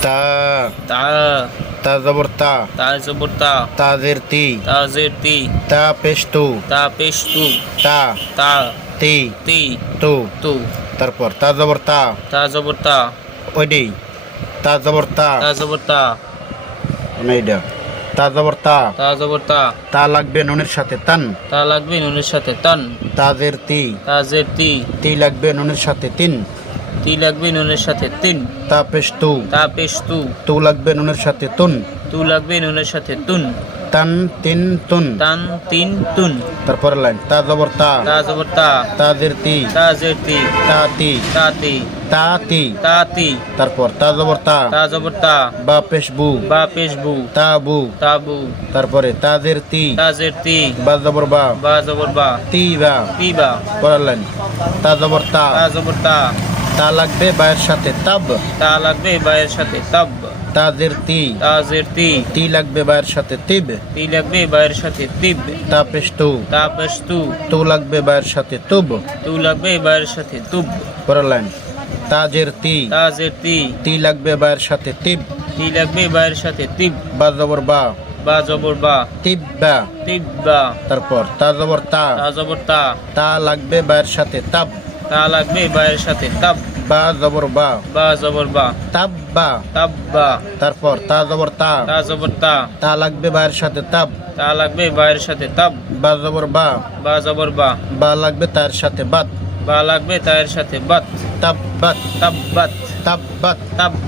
তা তা তা জবর তা তা জবর তা তা জের তি তা জের তি তা পেশ তু তা পেশ তু তা তা তি তি তু তু তারপর তা জবর তা তা জবর তা ওইডি তা জবর তা তা জবর তা এইটা তা জবর তা তা জবর তা তা লাগবে নুনের সাথে তান তা লাগবে নুনের সাথে তান তা জের তি তা জের তি তি লাগবে নুনের সাথে তিন তি লাগবে নুনের সাথে তিন তা পেশ তু তা পেশ তু তু লাগবে নুনের সাথে তুন তু লাগবে নুনের সাথে তুন তান তিন তুন তান তিন তুন তারপর লাইন তা জবর তা তা জবর তা তা জের তি তা জের তি তা তি তা তি তা তি তা তি তারপর তা জবর তা তা জবর তা বা পেশ বু বা পেশ বু তা বু তা বু তারপরে তা জের তি তা জের তি বা জবর বা বা জবর বা তি বা তি বা পরের লাইন তা জবর তা তা জবর তা তা লাগবে বায়ের সাথে তাব তা লাগবে বায়ের সাথে তাব তা জের তি তা জের তি তি লাগবে বায়ের সাথে তিব তি লাগবে বায়ের সাথে তিব তা পেশ তু তা পেশ তু তু লাগবে বায়ের সাথে তুব তু লাগবে বায়ের সাথে তুব পরের লাইন তা জের তি তা জের তি তি লাগবে বায়ের সাথে তিব তি লাগবে বায়ের সাথে তিব বা জবর বা বা জবর বা তিব বা তিব বা তারপর তা জবর তা তা জবর তা তা লাগবে বায়ের সাথে তাব তা লাগবে বায়ের সাথে তাব বা জবর বা বা জবর বা তাব বা তাব বা তারপর তা জবর তা তা জবর তা তা লাগবে বায়ের সাথে তাব তা লাগবে বায়ের সাথে তাব বা জবর বা বা জবর বা বা লাগবে তার সাথে বাত বা লাগবে তায়ের সাথে বাত তাব বাত তাব্বাত তাব বাত তাব